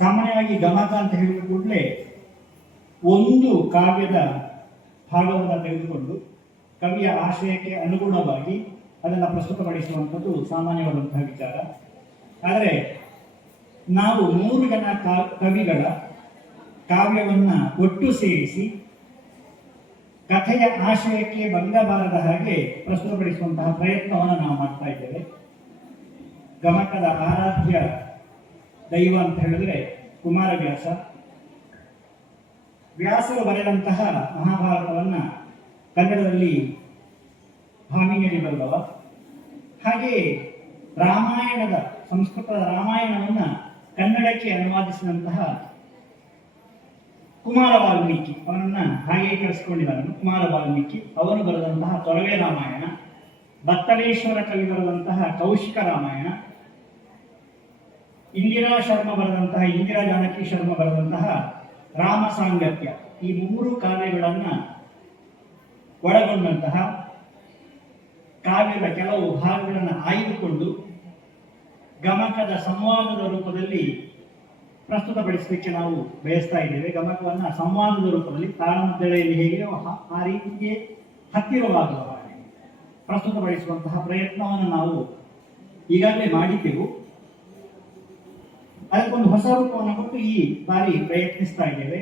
ಸಾಮಾನ್ಯವಾಗಿ ಗಮಕ ಅಂತ ಹೇಳಿದ ಕೂಡಲೇ ಒಂದು ಕಾವ್ಯದ ಭಾಗವನ್ನು ತೆಗೆದುಕೊಂಡು ಕವಿಯ ಆಶಯಕ್ಕೆ ಅನುಗುಣವಾಗಿ ಅದನ್ನು ಪ್ರಸ್ತುತಪಡಿಸುವಂಥದ್ದು ಸಾಮಾನ್ಯವಾದಂತಹ ವಿಚಾರ. ಆದರೆ ನಾವು ಮೂರು ಜನ ಕವಿಗಳ ಕಾವ್ಯವನ್ನು ಒಟ್ಟು ಸೇರಿಸಿ ಕಥೆಯ ಆಶಯಕ್ಕೆ ಭಂಗ ಬಾರದ ಹಾಗೆ ಪ್ರಸ್ತುತಪಡಿಸುವಂತಹ ಪ್ರಯತ್ನವನ್ನು ನಾವು ಮಾಡ್ತಾ ಇದ್ದೇವೆ. ಗಮಕದ ಆರಾಧ್ಯ ದೈವ ಅಂತ ಹೇಳಿದ್ರೆ ಕುಮಾರವ್ಯಾಸ. ವ್ಯಾಸರು ಬರೆದಂತಹ ಮಹಾಭಾರತವನ್ನ ಕನ್ನಡದಲ್ಲಿ ಭಾಮಿನಿಯಲ್ಲಿ ಬರೆದವ. ಹಾಗೆಯೇ ರಾಮಾಯಣದ, ಸಂಸ್ಕೃತದ ರಾಮಾಯಣವನ್ನ ಕನ್ನಡಕ್ಕೆ ಅನುವಾದಿಸಿದಂತಹ ಕುಮಾರ ವಾಲ್ಮೀಕಿ ಅವನನ್ನ ಹಾಗೆ ಕರೆಸಿಕೊಂಡಿದ್ದಾನೆ ಕುಮಾರ ವಾಲ್ಮೀಕಿ ಅವನು ಬರೆದಂತಹ ತೊರವೆ ರಾಮಾಯಣ ಬತ್ತಲೇಶ್ವರ ಕವಿ ಬರೆದಂತಹ ಕೌಶಿಕ ರಾಮಾಯಣ ಇಂದಿರಾ ಶರ್ಮ ಬರೆದಂತಹ, ಇಂದಿರಾ ಜಾನಕಿ ಶರ್ಮ ಬರೆದಂತಹ ರಾಮ ಸಾಂಗತ್ಯ. ಈ ಮೂರು ಕಾವ್ಯಗಳನ್ನ ಒಳಗೊಂಡಂತಹ ಕಾವ್ಯದ ಕೆಲವು ಭಾಗಗಳನ್ನು ಆಯ್ದುಕೊಂಡು ಗಮಕದ ಸಂವಾದದ ರೂಪದಲ್ಲಿ ಪ್ರಸ್ತುತಪಡಿಸಲಿಕ್ಕೆ ನಾವು ಬಯಸ್ತಾ ಇದ್ದೇವೆ. ಗಮಕವನ್ನ ಸಂವಾದದ ರೂಪದಲ್ಲಿ ತಾಳಮದ್ದಳೆಯಲ್ಲಿ ಹೇಗೆಯೋ ಹ- ಆ ರೀತಿಗೆ ಹತ್ತಿರವಾಗುವ ಹಾಗೆ ಪ್ರಸ್ತುತಪಡಿಸುವಂತಹ ಪ್ರಯತ್ನವನ್ನು ನಾವು ಈಗಾಗಲೇ ಮಾಡಿದ್ದೆವು. ಅದಕ್ಕೊಂದು ಹೊಸ ರೂಪವನ್ನು ಕೊಟ್ಟು ಈ ಬಾರಿ ಪ್ರಯತ್ನಿಸ್ತಾ ಇದ್ದೇವೆ.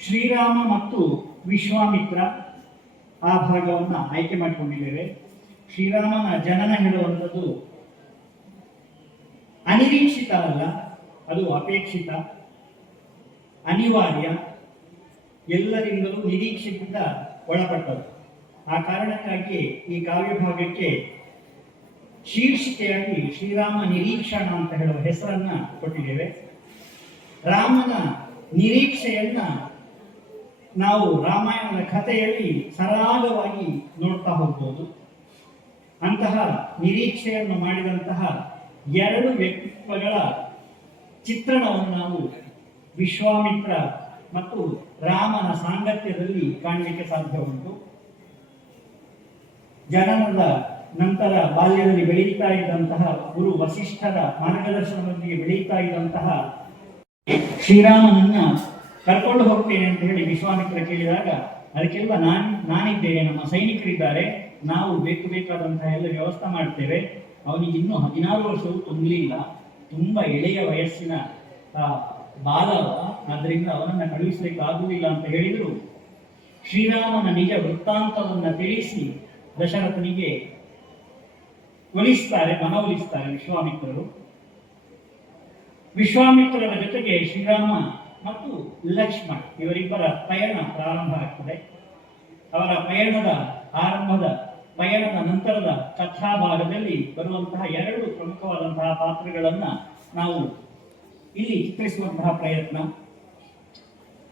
ಶ್ರೀರಾಮ ಮತ್ತು ವಿಶ್ವಾಮಿತ್ರ ಆ ಭಾಗವನ್ನ ಆಯ್ಕೆ ಮಾಡಿಕೊಂಡಿದ್ದೇವೆ. ಶ್ರೀರಾಮನ ಜನನ ಹೇಳುವಂಥದ್ದು ಅನಿರೀಕ್ಷಿತ ಅಲ್ಲ ಅದು ಅಪೇಕ್ಷಿತ, ಅನಿವಾರ್ಯ, ಎಲ್ಲರಿಂದಲೂ ನಿರೀಕ್ಷಿತ ಒಳಪಟ್ಟದ್ದು. ಆ ಕಾರಣಕ್ಕಾಗಿ ಈ ಕಾವ್ಯ ಭಾಗಕ್ಕೆ ಶೀರ್ಷಿಕೆಯಾಗಿ ಶ್ರೀರಾಮ ನಿರೀಕ್ಷಣ ಅಂತ ಹೇಳುವ ಹೆಸರನ್ನ ಕೊಟ್ಟಿದ್ದೇವೆ. ರಾಮನ ನಿರೀಕ್ಷೆಯನ್ನ ನಾವು ರಾಮಾಯಣದ ಕಥೆಯಲ್ಲಿ ಸರಾಗವಾಗಿ ನೋಡ್ತಾ ಹೋಗ್ಬೋದು. ಅಂತಹ ನಿರೀಕ್ಷೆಯನ್ನು ಮಾಡಿದಂತಹ ಎರಡು ವ್ಯಕ್ತಿತ್ವಗಳ ಚಿತ್ರಣವನ್ನು ನಾವು ವಿಶ್ವಾಮಿತ್ರ ಮತ್ತು ರಾಮನ ಸಾಂಗತ್ಯದಲ್ಲಿ ಕಾಣಲಿಕ್ಕೆ ಸಾಧ್ಯ ಉಂಟು. ಜನನದ ನಂತರ ಬಾಲ್ಯದಲ್ಲಿ ಬೆಳೀತಾ ಇದ್ದಂತಹ ಗುರು ವಸಿಷ್ಠರ ಮಾರ್ಗದರ್ಶನದೊಂದಿಗೆ ಬೆಳೀತಾ ಇದ್ದಂತಹ ಶ್ರೀರಾಮನನ್ನ ಕರ್ಕೊಂಡು ಹೋಗ್ತೇನೆ ಅಂತ ಹೇಳಿ ವಿಶ್ವಾಮಿತ್ರ ಕೇಳಿದಾಗ ಅದಕ್ಕೆಲ್ಲ ನಾನ್, ನಾನಿದ್ದೇನೆ, ನಮ್ಮ ಸೈನಿಕರಿದ್ದಾರೆ, ನಾವು ಬೇಕು ಬೇಕಾದಂತಹ ಎಲ್ಲ ವ್ಯವಸ್ಥೆ ಮಾಡ್ತೇವೆ. ಅವನಿಗೆ ಇನ್ನೂ ಹದಿನಾರು ವರ್ಷವೂ ತುಂಬಲಿಲ್ಲ ತುಂಬಾ ಎಳೆಯ ವಯಸ್ಸಿನ ಬಾಲ ಆದ್ರಿಂದ ಅವನನ್ನ ಕಳುಹಿಸಲಿಕ್ಕೆ ಆಗುವುದಿಲ್ಲ ಅಂತ ಹೇಳಿದ್ರು. ಶ್ರೀರಾಮನ ನಿಜ ವೃತ್ತಾಂತವನ್ನ ತಿಳಿಸಿ ದಶರಥನಿಗೆ ಒಲಿಸ್ತಾರೆ ಮನವೊಲಿಸ್ತಾರೆ ವಿಶ್ವಾಮಿತ್ರರು. ವಿಶ್ವಾಮಿತ್ರರ ಜೊತೆಗೆ ಶ್ರೀರಾಮ ಮತ್ತು ಲಕ್ಷ್ಮಣ ಇವರಿಬ್ಬರ ಪಯಣ ಪ್ರಾರಂಭ ಆಗ್ತದೆ. ಅವರ ಪಯಣದ ಆರಂಭದ, ಪಯಣದ ನಂತರದ ಕಥಾಭಾಗದಲ್ಲಿ ಬರುವಂತಹ ಎರಡು ಪ್ರಮುಖವಾದಂತಹ ಪಾತ್ರಗಳನ್ನ ನಾವು ಇಲ್ಲಿ ಚಿತ್ರಿಸುವಂತಹ ಪ್ರಯತ್ನ.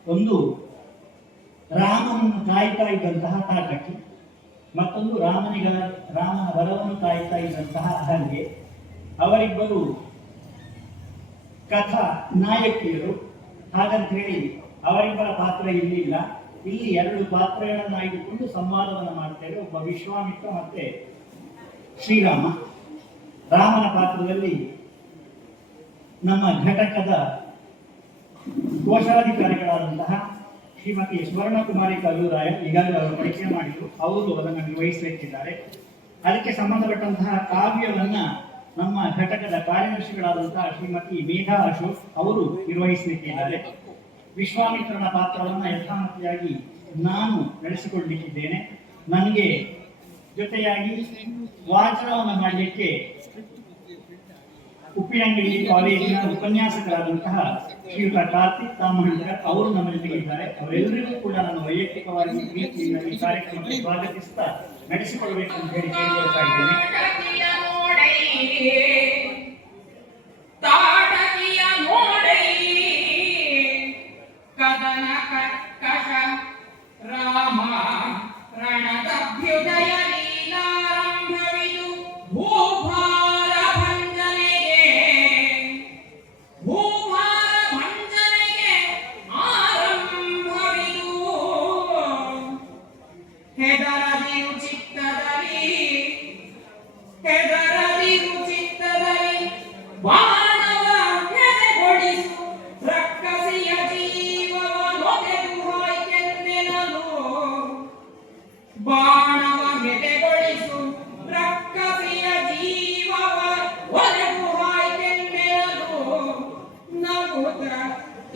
ಒಂದು ರಾಮನನ್ನು ಕಾಯ್ತಾ ಇದ್ದಂತಹ ತಾಟಕಿ ಮತ್ತೊಂದು ರಾಮನಿಗ ರಾಮನ ವರವನ್ನು ಕಾಯ್ತಾ ಇದ್ದಂತಹ ಅಹಲ್ಯೆ ಅವರಿಬ್ಬರು ಕಥಾ ನಾಯಕಿಯರು. ಹಾಗಂತ ಹೇಳಿ ಅವರಿಬ್ಬರ ಪಾತ್ರ ಇಲ್ಲಿ ಇಲ್ಲ. ಇಲ್ಲಿ ಎರಡು ಪಾತ್ರಗಳನ್ನು ಆಯ್ದುಕೊಂಡು ಸಂವಾದವನ್ನು ಮಾಡ್ತೇವೆ ಒಬ್ಬ ವಿಶ್ವಾಮಿತ್ರ ಮತ್ತೆ ಶ್ರೀರಾಮ. ರಾಮನ ಪಾತ್ರದಲ್ಲಿ ನಮ್ಮ ಘಟಕದ ಕೋಶಾಧಿಕಾರಿಗಳಾದಂತಹ ಶ್ರೀಮತಿ ಸ್ವರ್ಣಕುಮಾರಿ ಕಲ್ಲೂರಾಯ ಈಗಾಗಲೇ ಅವರು ಪರಿಚಯ ಮಾಡಿದ್ರು. ಅವರು ಅದನ್ನು ನಿರ್ವಹಿಸಲಿಕ್ಕಿದ್ದಾರೆ ಅದಕ್ಕೆ ಸಂಬಂಧಪಟ್ಟಂತಹ ಕಾವ್ಯವನ್ನ ನಮ್ಮ ಘಟಕದ ಕಾರ್ಯದರ್ಶಿಗಳಾದಂತಹ ಶ್ರೀಮತಿ ಮೇಧಾ ಅಶೋಕ್ ಅವರು ನಿರ್ವಹಿಸಲಿಕ್ಕಿದ್ದಾರೆ ವಿಶ್ವಾಮಿತ್ರನ ಪಾತ್ರವನ್ನ ಯಥಾಮತಿಯಾಗಿ ನಾನು ನಡೆಸಿಕೊಳ್ಳಲಿಕ್ಕಿದ್ದೇನೆ ನನಗೆ ಜೊತೆಯಾಗಿ ವಾಚನವನ್ನು ಮಾಡಲಿಕ್ಕೆ ಉಪ್ಪಿನಂಗಡಿ ಕಾಲೇಜಿನ ಉಪನ್ಯಾಸಕರಾದಂತಹ ಶ್ರೀಯುತ ಕಾರ್ತಿಕ್ ತಾಮಹಂಕರ್ ಅವರು ನಮ್ಮ ಜೊತೆಗಿದ್ದಾರೆ ಅವರೆಲ್ಲರಿಗೂ ಕೂಡ ನಾನು ವೈಯಕ್ತಿಕವಾಗಿ ಪ್ರೀತಿಯಿಂದ ಈ ಕಾರ್ಯಕ್ರಮಕ್ಕೆ ಸ್ವಾಗತಿಸ್ತಾ ನಡೆಸಿಕೊಳ್ಬೇಕು ಅಂತ ಹೇಳಿ ಕೇಳಿಕೊಳ್ತಾ ಇದ್ದೇನೆ.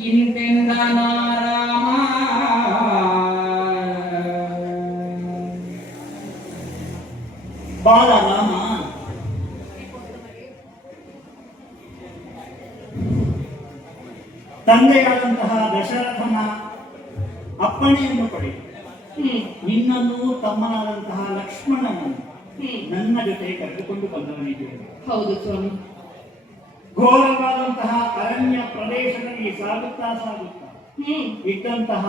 ಇಂತೆಂದ ನಾರಾಮ ಬಾಲರಾಮ ತಂದೆಯಾದಂತಹ ದಶರಥನ ಅಪ್ಪಣೆಯನ್ನು ಹ್ಮ್ ನಿನ್ನನ್ನು ತಮ್ಮನಾದಂತಹ ಲಕ್ಷ್ಮಣನನ್ನು ನನ್ನ ಜೊತೆ ಕರೆದುಕೊಂಡು ಬಂದವನಿದ್ದೇನೆ. ಹೌದು ಸ್ವಾಮಿ. ಘೋರವಾದಂತಹ ಅರಣ್ಯ ಪ್ರದೇಶದಲ್ಲಿ ಸಾಗುತ್ತಾ ಸಾಗುತ್ತಾ ಇದ್ದಂತಹ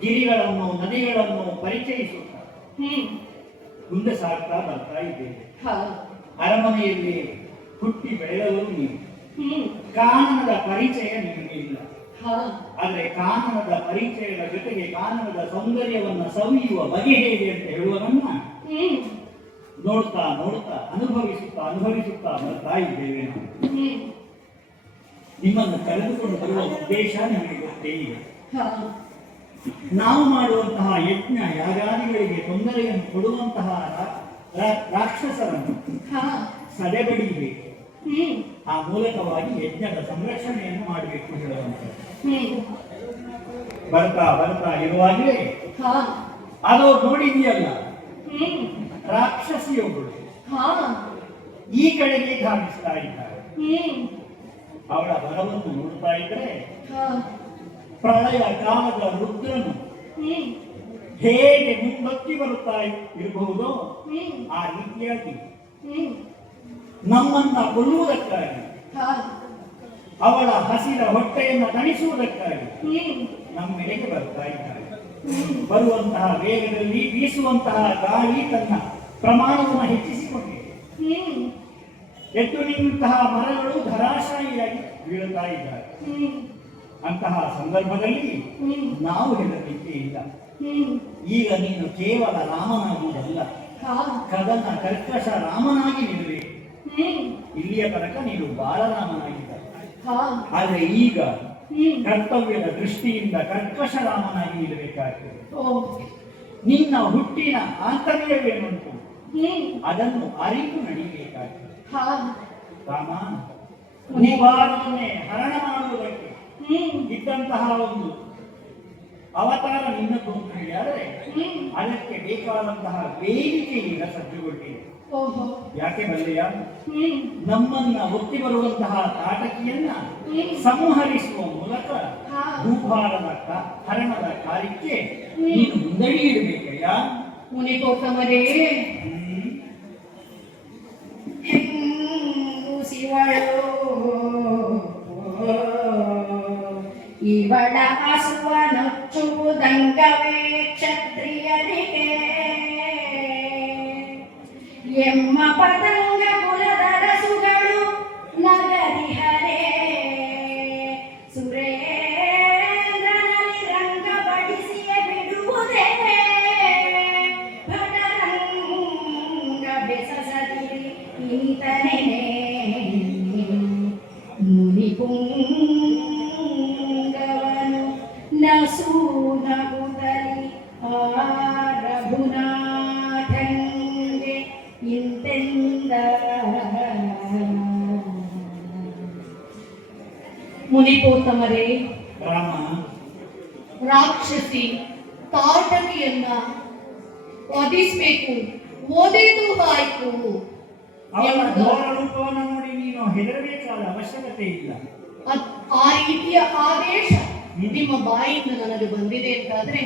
ಗಿರಿಗಳನ್ನು ನದಿಗಳನ್ನು ಪರಿಚಯಿಸುತ್ತಾ ಮುಂದೆ ಸಾಗ್ತಾ ಬರ್ತಾ ಇದ್ದೇವೆ ಅರಮನೆಯಲ್ಲಿ ಹುಟ್ಟಿ ಬೆಳೆಯಲು ನೀವು. ಕಾನನದ ಪರಿಚಯ ನಿಮಗೆ ಇಲ್ಲ ಆದರೆ ಕಾನನದ ಪರಿಚಯದ ಜೊತೆಗೆ ಕಾನನದ ಸೌಂದರ್ಯವನ್ನು ಸವಿಯುವ ಬಗೆ ಹೇಗೆ ಅಂತ ಹೇಳುವುದನ್ನ ಹ್ಮ್. ನೋಡ್ತಾ ನೋಡ್ತಾ ಅನುಭವಿಸುತ್ತಾ ಅನುಭವಿಸುತ್ತಾ ಬರ್ತಾ ಇದ್ದೇವೆ ನಾವು. ನಿಮ್ಮನ್ನು ಕರೆದುಕೊಂಡು ಬರುವ ಉದ್ದೇಶ ನಿಮಗೆ ಗೊತ್ತೇ ಇದೆ ಹಾ. ನಾವು ಮಾಡುವಂತಹ ಯಜ್ಞ ಯಾಗಾದಿಗಳಿಗೆ ತೊಂದರೆಯನ್ನು ಕೊಡುವಂತಹ ರಾಕ್ಷಸರನ್ನು ಹ್ಮ್. ಆ ಮೂಲಕವಾಗಿ ಯಜ್ಞದ ಸಂರಕ್ಷಣೆಯನ್ನು ಮಾಡಬೇಕು ಹೇಳುವಂತ. ಹ್ಮ್. ಬರ್ತಾ ಬರ್ತಾ ಇರುವಾಗಲೇ ಹಾ. ಅದು ನೋಡಿದೆಯಲ್ಲ ಹ್ಮ್. ರಾಕ್ಷಸಿಯೊಬ್ಬಳು. ಈ ಕಡೆಗೆ ಧಾವಿಸ್ತಾ ಇದ್ದಾರೆ. ಅವಳ ಬರವನ್ನು ನೋಡ್ತಾ ಇದ್ರೆ ಪ್ರಳಯ ಕಾಲದ ರುದ್ರನು ಹೇಗೆ ಮುಂಬತ್ತಿ ಬರುತ್ತಾ ಇರಬಹುದು ಆ ರೀತಿಯಾಗಿ ನಮ್ಮನ್ನ ಕೊಲ್ಲುವುದಕ್ಕಾಗಿ ಅವಳ ಹಸಿರ ಹೊಟ್ಟೆಯನ್ನು ತಣಿಸುವುದಕ್ಕಾಗಿ ನಮ್ಮ ನಮ್ಮೆಡೆಗೆ ಬರ್ತಾ ಇದ್ದಾರೆ. ಬರುವಂತಹ ವೇಗದಲ್ಲಿ ಬೀಸುವಂತಹ ಗಾಳಿ ತನ್ನ ಪ್ರಮಾಣವನ್ನು ಹೆಚ್ಚಿಸಿಕೊಂಡಿದೆ ಎದ್ದು ನಿಂತಹ ಮರಗಳು ಧರಾಶಾಯಿಯಾಗಿ ಬೀಳುತ್ತಾ ಇದ್ದಾರೆ. ಅಂತಹ ಸಂದರ್ಭದಲ್ಲಿ ನಾವು ಹೇಳಬೇಕೆ ಇಲ್ಲ. ಈಗ ನೀನು ಕೇವಲ ರಾಮನಾಗುವುದಲ್ಲ ಕದನ ಕರ್ಕಶ ರಾಮನಾಗಿ ನಿಲ್ಲಬೇಕು ಇಲ್ಲಿಯ ತನಕ ನೀನು ಬಾಲರಾಮನಾಗಿದ್ದ. ಆದ್ರೆ ಆದರೆ ಈಗ ಕರ್ತವ್ಯದ ದೃಷ್ಟಿಯಿಂದ ಕರ್ಕಶ ರಾಮನಾಗಿ ನಿಲ್ಲಬೇಕಾಗ್ತದೆ ನಿನ್ನ ಹುಟ್ಟಿನ ಆಂತರ್ಯವೇನುಂಟು ಅದನ್ನು ಅರಿತು ನಡಿಬೇಕಾಗ್ತದೆ ರಾಮ ಭೂಭಾರವನ್ನೇ ಹರಣ ಮಾಡುವುದಕ್ಕೆ ಇದ್ದಂತಹ ಒಂದು ಅವತಾರ ನಿನ್ನದು ಅಂತ ಹೇಳಿದರೆ ಹ್ಮ್ ಅದಕ್ಕೆ ಬೇಕಾದಂತಹ ವೇದಿಕೆ ಈಗ ಸಜ್ಜುಗೊಂಡಿದೆ ಓಹೋ. ಯಾಕೆ ಬಲ್ಲೆಯ ಹ್ಮ್ ನಮ್ಮನ್ನ ಒತ್ತಿ ಬರುವಂತಹ ತಾಟಕಿಯನ್ನ ಸಂಹರಿಸುವ ಮೂಲಕ ಹಾ. ಭೂಭಾರದ ಹರಣದ ಕಾರ್ಯಕ್ಕೆ ನೀನು ಮುಂದಡಿ ಇಡಬೇಕಯ್ಯ ಮುನಿಗೋತಮರೇ ಹ್ಮ್. ಹೆಂಗುಸಿವಳು ಇವಳ ಹಸುವ ನೊಚ್ಚುವುದಂಗವೇ ಕ್ಷತ್ರಿಯರಿಗೆ ಎಮ್ಮ ಪತಂಗ ಕುಲದ ರಸುಗಳು ನಗರಿಹರೇ ಮುನಿಗೋತಮರೇ ರಾಮ. ರಾಕ್ಷಸಿ ತಾಟಕಿಯನ್ನ ವಧಿಸ್ಬೇಕು ಓದಿದು ಆಯ್ತು ಅವಳ ರೂಪವನ್ನು ನೋಡಿ ನೀನು ಹೆದರಬೇಕಾದ ಅವಶ್ಯಕತೆ ಇಲ್ಲ. ಆ ರೀತಿಯ ಆದೇಶ ನಿಮ್ಮ ಬಾಯಿಂದ ನನಗೆ ಬಂದಿದೆ ಅಂತಾದ್ರೆ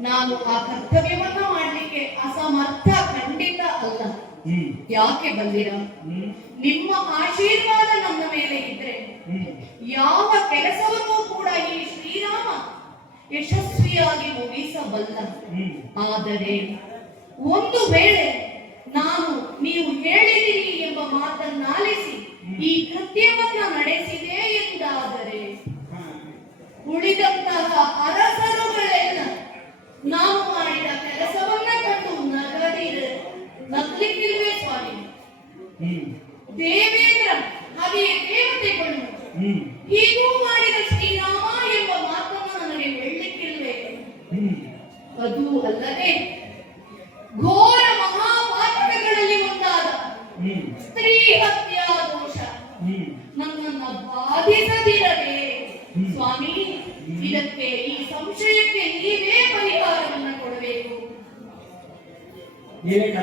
ನಾನು ಆ ಕರ್ತವ್ಯವನ್ನ ಮಾಡಲಿಕ್ಕೆ ಅಸಮರ್ಥ ಹ್ಮ್ ಯಾಕೆ ಬಂದಿರ? ನಿಮ್ಮ ಆಶೀರ್ವಾದ ನನ್ನ ಮೇಲೆ ಇದ್ರೆ ಯಾವ ಕೆಲಸವನ್ನು ಕೂಡ ಈ ಶ್ರೀರಾಮ ಯಶಸ್ವಿಯಾಗಿ ಮುಗಿಸಬಲ್ಲ. ಆದರೆ ಒಂದು ವೇಳೆ ನಾನು ನೀವು ಹೇಳಿದಿರಿ ಎಂಬ ಮಾತನ್ನಾಲಿಸಿ ಈ ಕೃತ್ಯವನ್ನ ನಡೆಸಿದೆ ಎಂದಾದರೆ. ಉಳಿದಂತಹ ಅರಸರುಗಳೆಲ್ಲ ನಾವು ಮಾಡಿದ ಕೆಲಸವನ್ನ ಕಂಡು ನಗದಿರ ನಗ್ಲಿಕ್ಕಿಲ್ವೇ ಸ್ವಾಮಿ ಹ್ಮ್ ದೇವೇಂದ್ರ ಹಾಗೆಯೇ ದೇವತೆಗಳು ಹೀಗೂ ಮಾಡಿದ ಶ್ರೀರಾಮ ಎಂಬ ಮಾತನ್ನು ನನಗೆ ಹೇಳಲಿಕ್ಕಿಲ್ವೇ ಅದು ಅಲ್ಲದೆ ಘೋರ ಮಹಾಪಾತಕಗಳಲ್ಲಿ ಒಂದಾದ ಸ್ತ್ರೀ ಹತ್ಯಾ ದೋಷ ನಮ್ಮನ್ನ ನನ್ನನ್ನ ಬಾಧಿಸದಿರದೆ. ಸ್ವಾಮಿ ಇದಕ್ಕೆ ಈ ಸಂಶಯಕ್ಕೆ ನೀವೇ ಪರಿಹಾರವನ್ನು ಕೊಡಬೇಕು. ಏಕ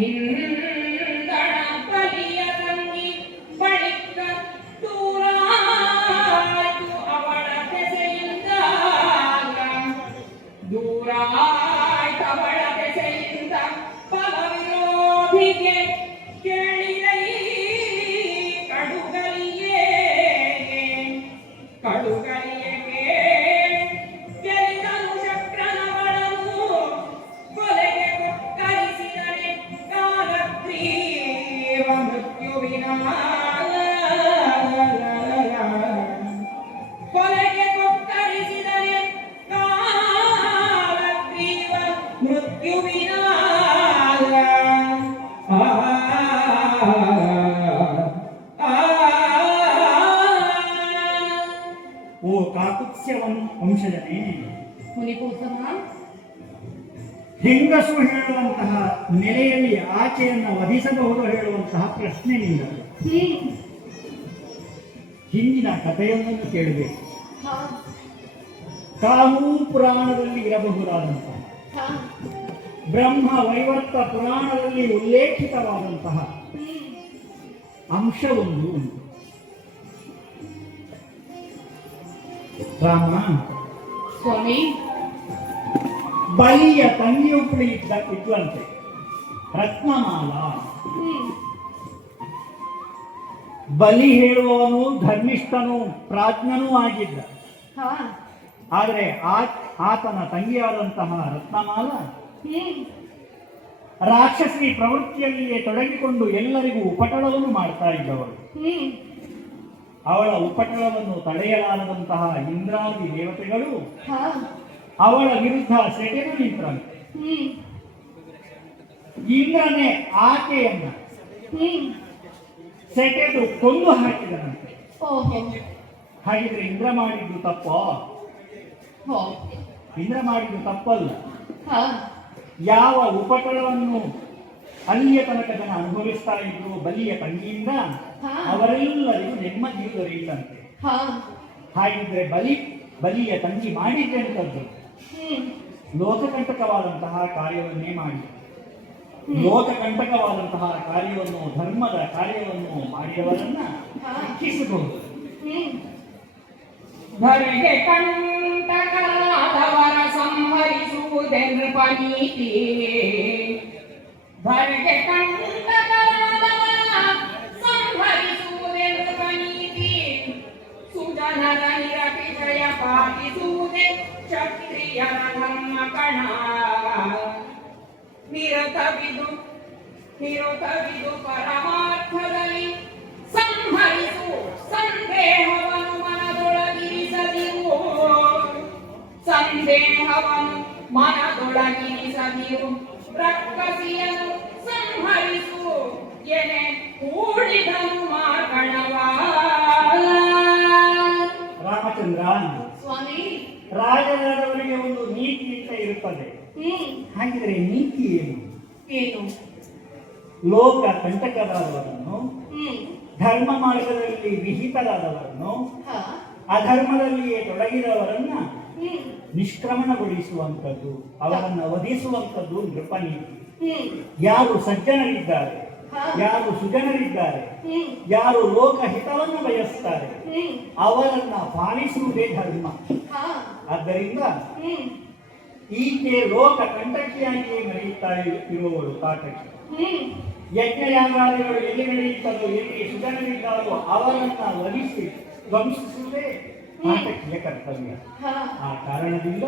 Yeah. ಮುನಿಪೂತನ ಹೆಂಗಸು ಹೇಳುವಂತಹ ನೆಲೆಯಲ್ಲಿ ಆಚೆಯನ್ನು ವಧಿಸಬಹುದು ಹೇಳುವಂತಹ ಪ್ರಶ್ನೆ ನಿಂದ. ಹಿಂದಿನ ಕಥೆಯೊಂದನ್ನು ಕೇಳಬೇಕು. ತಾವೂ ಪುರಾಣದಲ್ಲಿ ಇರಬಹುದಾದಂತಹ ಬ್ರಹ್ಮ ವೈವರ್ತ ಪುರಾಣದಲ್ಲಿ ಉಲ್ಲೇಖಿತವಾದಂತಹ ಅಂಶವೊಂದು ಉಂಟು. ರಾಮ ಸ್ವಾಮಿ. ಬಲಿಯ ತಂಗಿಯೊಬ್ಬಳು ಇದ್ದ ಇದ್ವಂತೆ. ರತ್ನಮಾಲ. ಬಲಿ ಹೇಳುವವನು ಧರ್ಮಿಷ್ಠನು ಪ್ರಾಜ್ಞನೂ ಆಗಿದ್ದ. ಹಾ. ಆದರೆ ಆತನ ತಂಗಿಯಾದಂತಹ ರತ್ನಮಾಲ ರಾಕ್ಷಸಿ ಪ್ರವೃತ್ತಿಯಲ್ಲಿಯೇ ತೊಡಗಿಕೊಂಡು ಎಲ್ಲರಿಗೂ ಉಪಟಳವನ್ನು ಮಾಡ್ತಾ ಇದ್ದವಳು. ಅವಳ ಉಪಟಳವನ್ನು ತಡೆಯಲಾರದಂತಹ ಇಂದ್ರಾದಿ ದೇವತೆಗಳು ಹಾ. ಅವಳ ವಿರುದ್ಧ ಸೆಟೆದು ಹ್ಮ್. ಇಂದ್ರನೇ ಆಕೆಯನ್ನ ಸೆಟೆದು ಕೊಂದು ಹಾಕಿದನಂತೆ. ಹಾಗಿದ್ರೆ ಇಂದ್ರ ಮಾಡಿದ್ದು ತಪ್ಪ? ಇಂದ್ರ ಮಾಡಿದ್ದು ತಪ್ಪಲ್ಲ. ಯಾವ ಉಪಕರಣವನ್ನು ಅಲ್ಲಿಯ ತನಕ ಜನ ಅನುಭವಿಸ್ತಾ ಇದ್ರು ಬಲಿಯ ತಂಗಿಯಿಂದ. ಅವರೆಲ್ಲರಿಗೂ ನೆಮ್ಮದಿಯು ದೊರೆಯಿತಂತೆ ಹಾ. ಹಾಗಿದ್ರೆ ಬಲಿ ಬಲಿಯ ತಂಗಿ ಮಾಡಿದ್ದೆಂತದ್ದು ಲೋಕಕಂಟಕವಾದಂತಹ ಕಾರ್ಯವನ್ನೇ ಮಾಡಿ ಲೋಕಕಂಟಕವಾದಂತಹ ಕಾರ್ಯವನ್ನು ಧರ್ಮದ ಕಾರ್ಯವನ್ನು ಮಾಡಿದವರನ್ನ ಹಾ. ಶಿಕ್ಷಿಸಬಹುದು ಹ್ಮ್ ಧರೆಗೆ ಕಂಟಕರಾದವರ ಸಂಹರಿಸುವುದೆನ್ಪ ನೀತಿ ಧರೆಗೆ ಕಂಟಕರಾದವರ ಸಂಹರಿಸುವುದೆನ್ಪ ನೀತಿ ಸುಜನರ ನಿರತಿಶಯ ಪಾಲಿಸುವುದೇ ಕ್ಷತ್ರಿಯರ ನಮ್ಮ ಕಣ. ನಿರತವಿದು ನಿರತವಿದು ಪರಮಾರ್ಥದಲ್ಲಿ ಸಂಹರಿಸು ಸಂದೇಹವನ್ನು ಮನದೊಳಗಿರಿಸದಿರು. ಸಂದೇಹವನ್ನು ಮನದೊಳಗಿರಿಸದಿರು. ರಕ್ಕಸಿಯನ್ನು ಸಂಹರಿಸು ಎನೆ ಕೂಡಿದನು ಮಾರ್ಗಣವ ರಾಮಚಂದ್ರ ಸ್ವಾಮಿ. ರಾಜರಾದವರಿಗೆ ಒಂದು ನೀತಿ ಅಂತ ಇರುತ್ತದೆ. ಹಾಗಿದ್ರೆ ನೀತಿ ಏನು? ಏನು? ಲೋಕ ಕಂಟಕರಾದವರನ್ನು ಧರ್ಮ ಮಾರ್ಗದಲ್ಲಿ ವಿಹಿತರಾದವರನ್ನು ಅಧರ್ಮದಲ್ಲಿಯೇ ತೊಡಗಿದವರನ್ನ ನಿಷ್ಕ್ರಮಣಗೊಳಿಸುವಂಥದ್ದು ಅವರನ್ನು ವಧಿಸುವಂಥದ್ದು ನೃಪನೀತಿ. ಯಾರು ಸಜ್ಜನರಿದ್ದಾರೆ. ಯಾರು ಸುಜನರಿದ್ದಾರೆ ಯಾರು ಲೋಕ ಹಿತವನ್ನು ಬಯಸ್ತಾರೆ ಅವರನ್ನ ಪಾಲಿಸುವುದೇ ಧರ್ಮ. ಆದ್ದರಿಂದ ಈಕೆ ಲೋಕ ಕಂಟಕಿಯಾಗಿಯೇ ನಡೆಯುತ್ತಾ ಇರುವವರು ಕಾಟಕಿ ಯಜ್ಞಯಾಗಾದಿಗಳು ಎಲ್ಲಿ ನಡೆಯುತ್ತದೋ ಎಲ್ಲಿ ಸುಜನರಿದ್ದಾರೋ ಅವರನ್ನ ವಹಿಸಿ ಧ್ವಂಸಿಸುವುದೇ ಕಾಟಕಿಯ ಕರ್ತವ್ಯ. ಆ ಕಾರಣದಿಂದ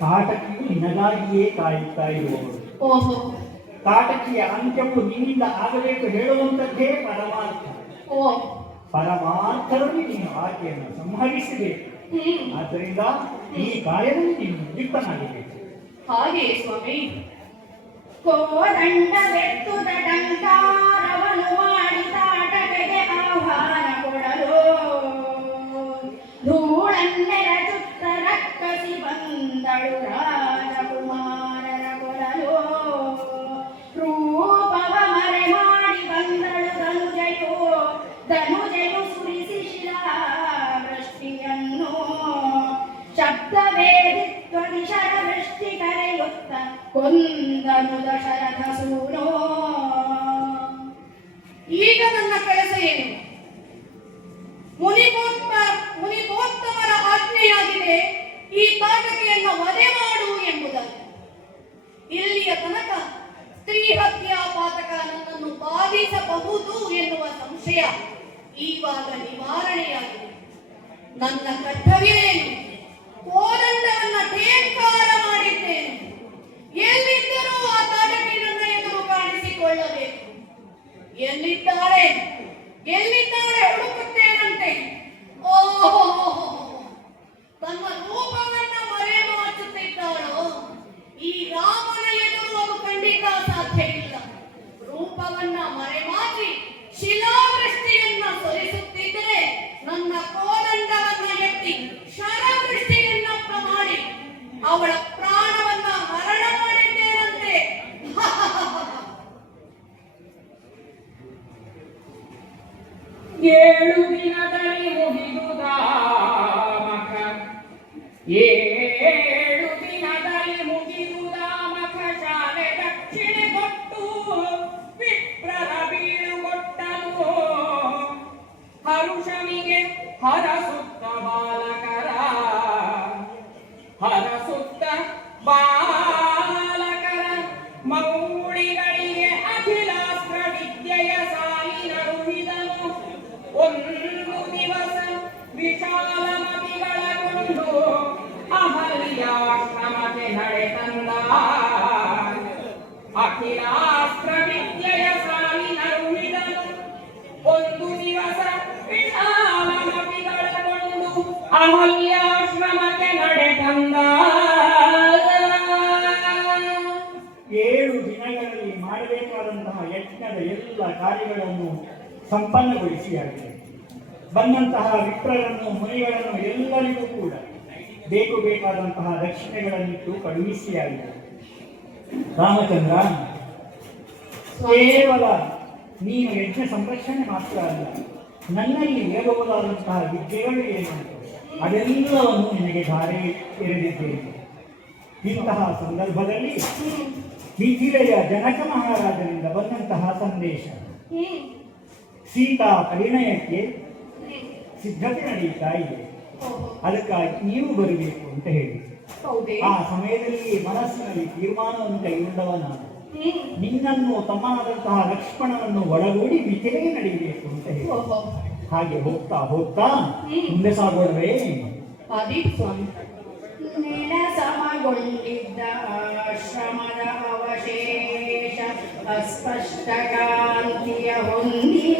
ಕಾಟಕಿಯು ನಿನಗಾಗಿಯೇ ಕಾಯುತ್ತಾ ಇರುವವಳು. ಓಹೋ. ಕಾಟಕಿಯ ಅಂತ್ಯವು ನಿನ್ನಿಂದ ಆಗಬೇಕು ಹೇಳುವಂತದ್ದೇ ಪರಮಾರ್ಥ. ಓ. ಪರಮಾರ್ಥದಲ್ಲಿ ನೀನು ಆಕೆಯನ್ನು ಸಂಹರಿಸಬೇಕು ಆದ್ದರಿಂದ ಈ ಕಾರ್ಯದಲ್ಲಿ ನೀನು ಉದ್ಯುಕ್ತನಾಗಬೇಕು ಹಾಗೆ ಸ್ವಾಮಿ. ಕೋದಂಡ ஹாரா ಆಗಿದೆ ಬಂದಂತಹ ವಿಪ್ರರನ್ನು ಮುನಿಗಳನ್ನು ಎಲ್ಲರಿಗೂ ಕೂಡ ಬೇಕು ಬೇಕಾದಂತಹ ದಕ್ಷಿಣೆಗಳನ್ನಿಟ್ಟು ಕಳುಹಿಸಿಯಾಗಿದೆ. ರಾಮಚಂದ್ರ, ಕೇವಲ ನೀನು ಯಜ್ಞ ಸಂರಕ್ಷಣೆ ಮಾತ್ರ ಅಲ್ಲ, ನನ್ನಲ್ಲಿ ಹೇಳಬಹುದಾದಂತಹ ವಿದ್ಯೆಗಳು ಏನು ಅದೆಲ್ಲವನ್ನು ನಿನಗೆ ಧಾರೆ ಎರೆದಿದ್ದೇನೆ. ಇಂತಹ ಸಂದರ್ಭದಲ್ಲಿ ಮಿಥಿಲೆಯ ಜನಕ ಮಹಾರಾಜನಿಂದ ಬಂದಂತಹ ಸಂದೇಶ. ಸೀತಾ ಪರಿಣಯಕ್ಕೆ ಸಿದ್ಧತೆ ನಡೀತಾ ಇದೆ. ಅದಕ್ಕಾಗಿ ನೀವು ಬರಬೇಕು ಅಂತ ಹೇಳಿ. ಹೌದೇ. ಆ ಸಮಯದಲ್ಲಿ ಮನಸ್ಸಿನಲ್ಲಿ ತೀರ್ಮಾನವನ್ನು ಕೈಗೊಂಡವನ ನಿನ್ನನ್ನು ತಮ್ಮನಾದಂತಹ ಲಕ್ಷ್ಮಣನನ್ನು ಒಳಗೂಡಿ ಮಿಥಿಲೆಗೆ ನಡೀಬೇಕು ಅಂತ ಹೇಳಿ. ಹಾಗೆ ಹೋಗ್ತಾ ಹೋಗ್ತಾ ಮುಂದೆ ನೆಲ ಸಮಗೊಂಡಿದ್ದ ಆಶ್ರಮದ ಅವಶೇಷ ಅಸ್ಪಷ್ಟ ಕಾಂತಿಯ ಹೊಂದಿ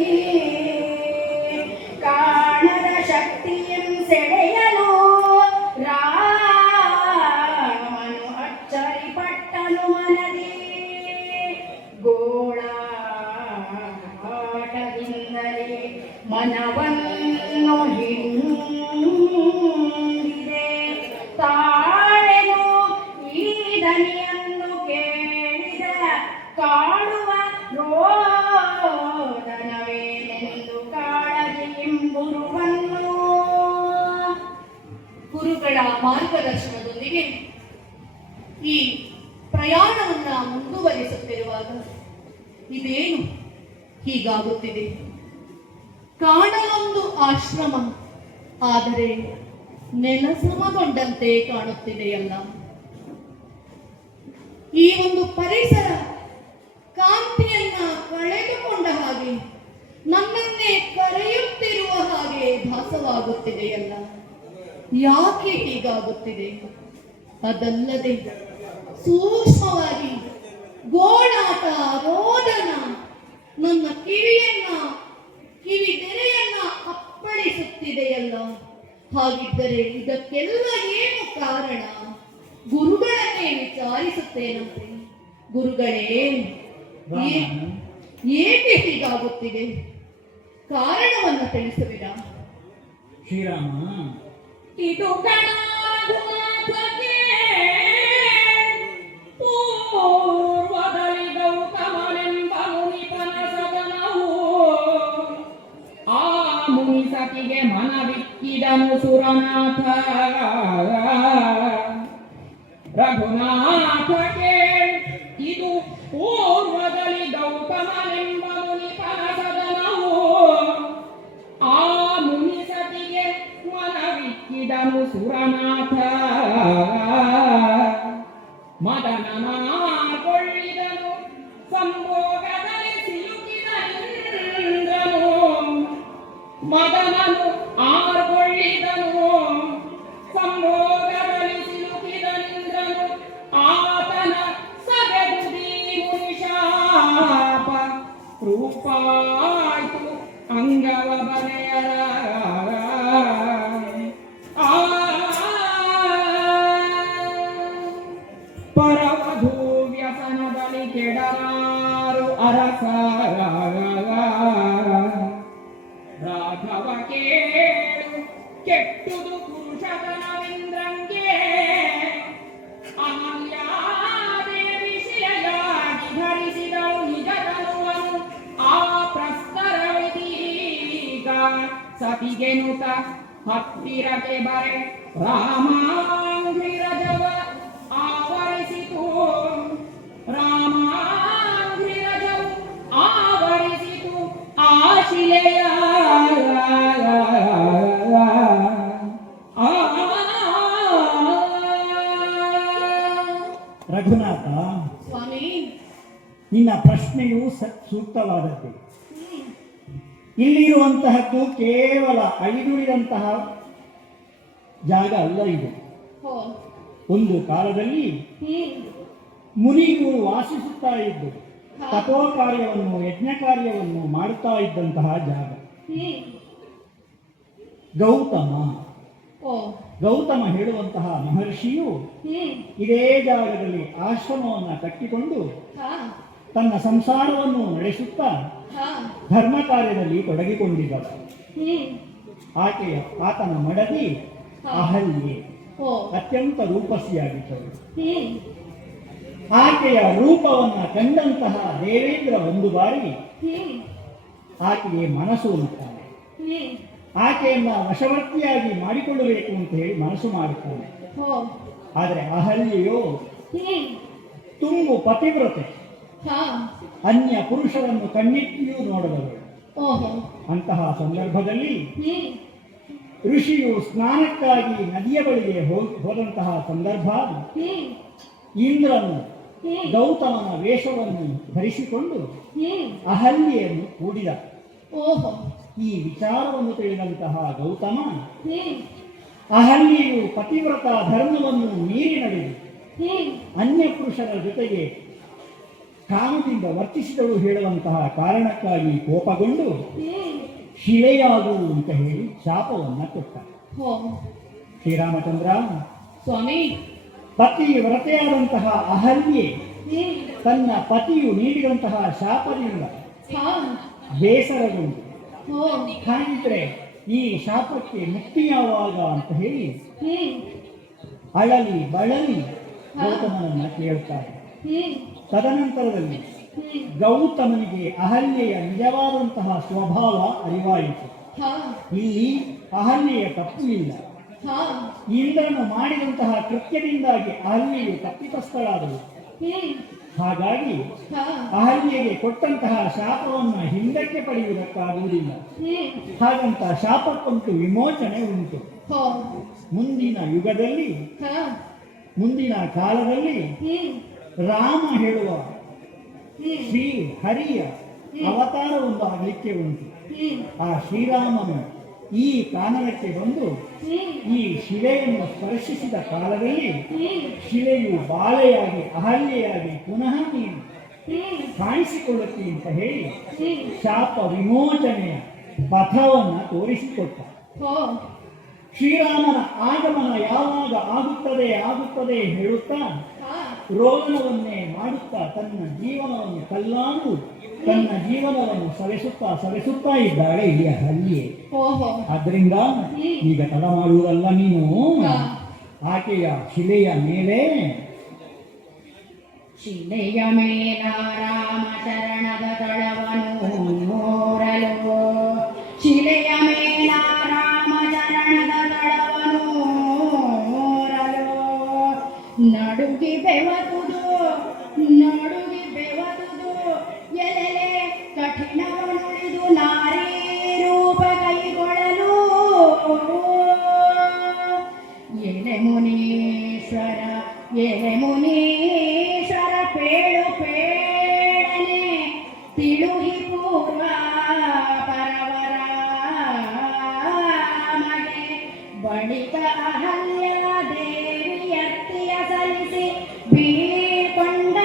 ಕಾಣುತ್ತಿದೆಯಲ್ಲ ಈ ಒಂದು ಪರಿಸರ ಕಾಂತಿಯನ್ನ ಕಳೆದುಕೊಂಡ ಹಾಗೆ ನನ್ನನ್ನೇ ಕರೆಯುತ್ತಿರುವ ಹಾಗೆ ಭಾಸವಾಗುತ್ತಿದೆಯಲ್ಲ. ಯಾಕೆ ಹೀಗಾಗುತ್ತಿದೆ? ಅದಲ್ಲದೆ ಸೂಕ್ಷ್ಮವಾಗಿ ಗೋಳಾಟ, ರೋದನ ನನ್ನ ಕಿವಿಯನ್ನ ಕಿವಿ ತೆರೆಯನ್ನ ಅಪ್ಪಳಿಸುತ್ತಿದೆಯಲ್ಲ. ಹಾಗಿದ್ದರೆ ಇದಕ್ಕೆಲ್ಲ ಏನು ಕಾರಣ? ಗುರುಗಳನ್ನೇ ವಿಚಾರಿಸುತ್ತೇನಂತೆ ಗುರುಗಳೇ ಏ- ಏಕೆ ಹೀಗಾಗುತ್ತಿದೆ? ಕಾರಣವನ್ನ ತಿಳಿಸುವಿರಾ? ಶ್ರೀರಾಮ. ಇದು ಸಾಕಿಗೆ ಪೂರ್ವದಲ್ಲಿ ಮನವಿಕ್ಕಿದನು ಸುರನಾಥ ರಘುನಾಥಕ್ಕೆ ಇದು ಪೂರ್ವದಲ್ಲಿ ಗೌತಮನೆಂಬ ಮುನಿ ಪರಸದನವು ಆ ಮುನಿ ಸತಿಗೆ ಮನವಿಕ್ಕಿದನು ಸುರನಾಥ. ಮದನ ಮದನನಾಗೊಳ್ಳಿದನು ಸಂಭೋಗದಲ್ಲಿ ಸಿಲುಕಿದ ಇಂದ್ರನು. ಮದನನು ಕೆಟ್ಟುದು ಪುರುಷತನವಿಂದ್ರಂಗೆ ಅಹಲ್ಯಾದೇವಿ ಶಿಲೆಯಾಗಿ ಧರಿಸಿದಳು ನಿಜತನುವನು. ಆ ಪ್ರಸ್ತರವಿದೀಗ ಸತಿಗೆನುತ ಹತ್ತಿರಕ್ಕೆ ಬರೆ ರಾಮಾಂಗಿರಜವ ಸೂಕ್ತವಾದದ್ದು ಇಲ್ಲಿರುವಂತಹದ್ದು ಕೇವಲ ಐದುಳಿದಂತಹ ಜಾಗ ಅಲ್ಲ ಇದು. ಒಂದು ಕಾಲದಲ್ಲಿ ಮುನಿಗಳು ವಾಸಿಸುತ್ತಾ ಇದ್ದರು ತಪೋ ಕಾರ್ಯವನ್ನು ಯಜ್ಞ ಕಾರ್ಯವನ್ನು ಮಾಡುತ್ತಾ ಇದ್ದಂತಹ ಜಾಗ. ಗೌತಮ. ಗೌತಮ ಹೇಳುವಂತಹ ಮಹರ್ಷಿಯು ಇದೇ ಜಾಗದಲ್ಲಿ ಆಶ್ರಮವನ್ನು ಕಟ್ಟಿಕೊಂಡು ತನ್ನ ಸಂಸಾರವನ್ನು ನಡೆಸುತ್ತಾ ಧರ್ಮ ಕಾರ್ಯದಲ್ಲಿ ತೊಡಗಿಕೊಂಡಿದ್ದ ಆಕೆಯ ಆತನ ಮಡದಿ ಅಹಲ್ಯೆ ಅತ್ಯಂತ ರೂಪಸಿಯಾಗಿದ್ದರು ಆಕೆಯ ರೂಪವನ್ನ ಕಂಡಂತಹ ದೇವೇಂದ್ರ ಒಂದು ಬಾರಿ ಆಕೆಗೆ ಮನಸ್ಸು ಉಂಟಾನೆ ಆಕೆಯನ್ನ ವಶವರ್ತಿಯಾಗಿ ಮಾಡಿಕೊಳ್ಳಬೇಕು ಅಂತ ಹೇಳಿ ಮನಸ್ಸು ಮಾಡುತ್ತಾನೆ. ಆದರೆ ಅಹಲ್ಯೆಯೋ ತುಂಬು ಪತಿವ್ರತೆ. ಅನ್ಯ ಪುರುಷರನ್ನು ಕಣ್ಣಿಟ್ಟಿಯೂ ನೋಡಬಹುದು ಅಂತಹ ಸಂದರ್ಭದಲ್ಲಿ ಋಷಿಯು ಸ್ನಾನಕ್ಕಾಗಿ ನದಿಯ ಬಳಿಗೆ ಹೋದಂತಹ ಸಂದರ್ಭ ಇಂದ್ರನು ಗೌತಮನ ವೇಷವನ್ನು ಧರಿಸಿಕೊಂಡು ಅಹಲ್ಯೆಯನ್ನು ಕೂಡಿದ. ಈ ವಿಚಾರವನ್ನು ತಿಳಿದಂತಹ ಗೌತಮ ಅಹಲ್ಯು ಅಹಲ್ಯೆಯು ಪತಿವ್ರತ ಧರ್ಮವನ್ನು ಮೀರಿ ನಡೆದು ಅನ್ಯ ಪುರುಷರ ಜೊತೆಗೆ ಕಾಮದಿಂದ ವರ್ತಿಸಿದಳು ಹೇಳುವಂತಹ ಕಾರಣಕ್ಕಾಗಿ ಕೋಪಗೊಂಡು ಶಿಲೆಯಾಗು ಅಂತ ಹೇಳಿ ಶಾಪವನ್ನ ಕೊಟ್ಟ ಶ್ರೀರಾಮಚಂದ್ರ ಸ್ವಾಮಿ. ಪತಿ ವ್ರತೆಯಾದಂತಹ ಅಹಲ್ಯೆ ತನ್ನ ಪತಿಯು ನೀಡಿದಂತಹ ಶಾಪದಿಂದ ಬೇಸರಗೊಂಡು ಹಾಗಿದ್ರೆ ಈ ಶಾಪಕ್ಕೆ ಮುಕ್ತಿ ಯಾವಾಗ ಅಂತ ಹೇಳಿ ಅಳಲಿ ಬಳಲಿ ಗೌತಮನನ್ನ ಕೇಳ್ತಾರೆ ತದನಂತರದಲ್ಲಿ ಗೌತಮನಿಗೆ ಅಹಲ್ಯೆಯ ನಿಜವಾದಂತಹ ಸ್ವಭಾವ ಅರಿವಾಯಿತು. ಹಾ. ಇಲ್ಲಿ ಅಹಲ್ಯೆಯ ತಪ್ಪು ಇಲ್ಲ. ಹಾ. ಇಂದ್ರನು ಮಾಡಿದಂತಹ ಕೃತ್ಯದಿಂದಾಗಿ ಅಹಲ್ಯೆಯು ತಪ್ಪಿತಸ್ಥಳಾದರು ಹಾಗಾಗಿ ಹಾ. ಅಹಲ್ಯೆಗೆ ಕೊಟ್ಟಂತಹ ಶಾಪವನ್ನು ಹಿಂದಕ್ಕೆ ಪಡೆಯುವುದಕ್ಕಾಗುವುದಿಲ್ಲ. ಹಾಗಂತ ಶಾಪಕ್ಕಂತೂ ವಿಮೋಚನೆ ಉಂಟು. ಹೋ. ಮುಂದಿನ ಯುಗದಲ್ಲಿ ಹಾ. ಮುಂದಿನ ಕಾಲದಲ್ಲಿ ರಾಮ ಹೇಳುವ ಶ್ರೀ ಹರಿಯ ಅವತಾರ ಒಂದು ಆಗಲಿಕ್ಕೆ ಉಂಟು. ಆ ಶ್ರೀರಾಮನು ಈ ಕಾನರಕ್ಕೆ ಬಂದು ಈ ಶಿಲೆಯನ್ನು ಸ್ಪರ್ಶಿಸಿದ ಕಾಲದಲ್ಲಿ ಶಿಲೆಯು ಬಾಳೆಯಾಗಿ, ಅಹಲ್ಯೆಯಾಗಿ ಪುನಃ ನೀನು ಕಾಣಿಸಿಕೊಳ್ಳುತ್ತಿ ಅಂತ ಹೇಳಿ ಶಾಪ ವಿಮೋಚನೆಯ ಪಥವನ್ನು ತೋರಿಸಿಕೊಟ್ಟ. ಶ್ರೀರಾಮನ ಆಗಮನ ಯಾವಾಗ ಆಗುತ್ತದೆ ಆಗುತ್ತದೆ ಹೇಳುತ್ತಾ ಹಾ ಮಾಡುತ್ತಾ ತನ್ನ ಜೀವನವನ್ನು ಕಲ್ಲಾಂದು ತನ್ನ ಜೀವನವನ್ನು ಸವೆಸುತ್ತಾ ಸವೆಸುತ್ತಾ ಇದ್ದಾಳೆ ಇಲ್ಲಿಯ ಹಳ್ಳಿಯೇ. ಆದ್ರಿಂದ ಈಗ ತಡ ಮಾಡುವುದಲ್ಲ ನೀನು. ಆಕೆಯ ಶಿಲೆಯ ಮೇಲೆ ಶಿಲೆಯ ಮೇಲೆ ರಾಮಚರಣದ ತಳವನು ನೋರಲು ಶಿಲೆಯ ನೋಡುಗೆ ಬೆವರುವುದು ನೋಡುಗೆ ಬೆವರುವುದು ಎಲ್ಲೆಲೆ ಕಠಿಣವನುಳಿದು ನಾರಿ ರೂಪ ಕೈಗೊಳ್ಳಲು ಎಲೆ ಮುನೀಶ್ವರ ಎಲೆ ಮುನೀಶ್ವರ ಪೇಳು ಪೇಡನೆ ತಿಳುಹಿ ಪೂರ್ವ ಪರವರ ಮನೆ ಬಳಿಕ ಅಹಲ್ಯ ದೇವ ಸಲ್ಲಿಸಿ ಬೀಳ್ಕೊಂಡ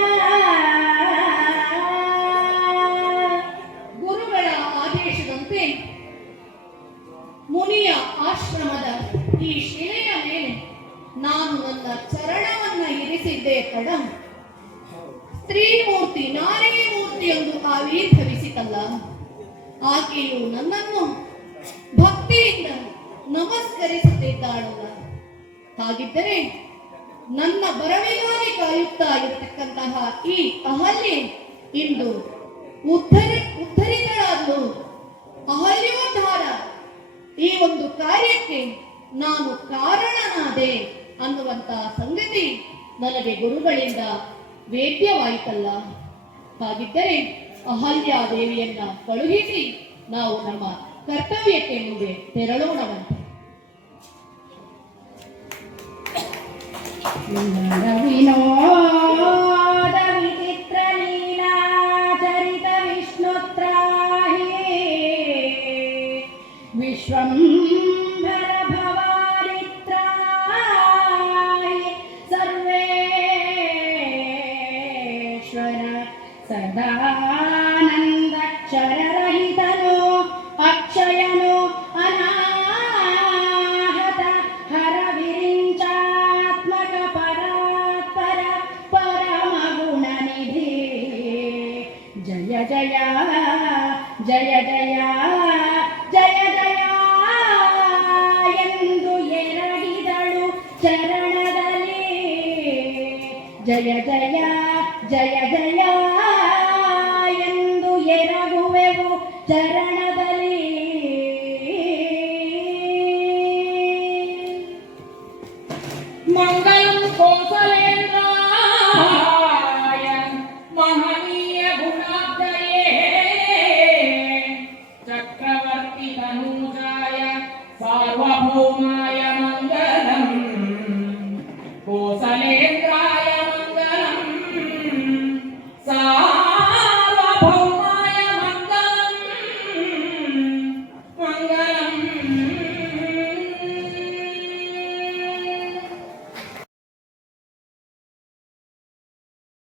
ಗುರುಗಳ ಆದೇಶದಂತೆ ಮುನಿಯ ಆಶ್ರಮದ ಈ ಶಿಲೆಯ ನಾನು ನನ್ನ ಚರಣವನ್ನ ಇರಿಸಿದ್ದೆ ಕಡ. ಸ್ತ್ರೀಮೂರ್ತಿ ನಾರೀ ಮೂರ್ತಿಯೊಂದು ಆವಿರ್ಭವಿಸಿತಲ್ಲ. ಆಕೆಯು ನನ್ನನ್ನು ಭಕ್ತಿಯಿಂದ ನಮಸ್ಕರಿಸುತ್ತಿದ್ದಾಳಲ್ಲ. ಹಾಗಿದ್ದರೆ ನನ್ನ ಬರವಿಗಾಗಿ ಕಾಯುತ್ತಾ ಇರತಕ್ಕಂತಹ ಈ ಅಹಲ್ಯೆ ಇಂದು ಉದ್ಧರಿ ಉದ್ಧರಿತಳಾದಳು ಅಹಲ್ಯೋದ್ಧಾರ. ಈ ಒಂದು ಕಾರ್ಯಕ್ಕೆ ನಾನು ಕಾರಣನಾದೆ ಅನ್ನುವಂತ ಸಂಗತಿ ನನಗೆ ಗುರುಗಳಿಂದ ವೇದ್ಯವಾಯಿತಲ್ಲ. ಹಾಗಿದ್ದರೆ ಅಹಲ್ಯಾದೇವಿಯನ್ನ ಕಳುಹಿಸಿ ನಾವು ನಮ್ಮ ಕರ್ತವ್ಯಕ್ಕೆ ಮುಂದೆ ತೆರಳೋಣವಂತೆ. ವಿನೋದ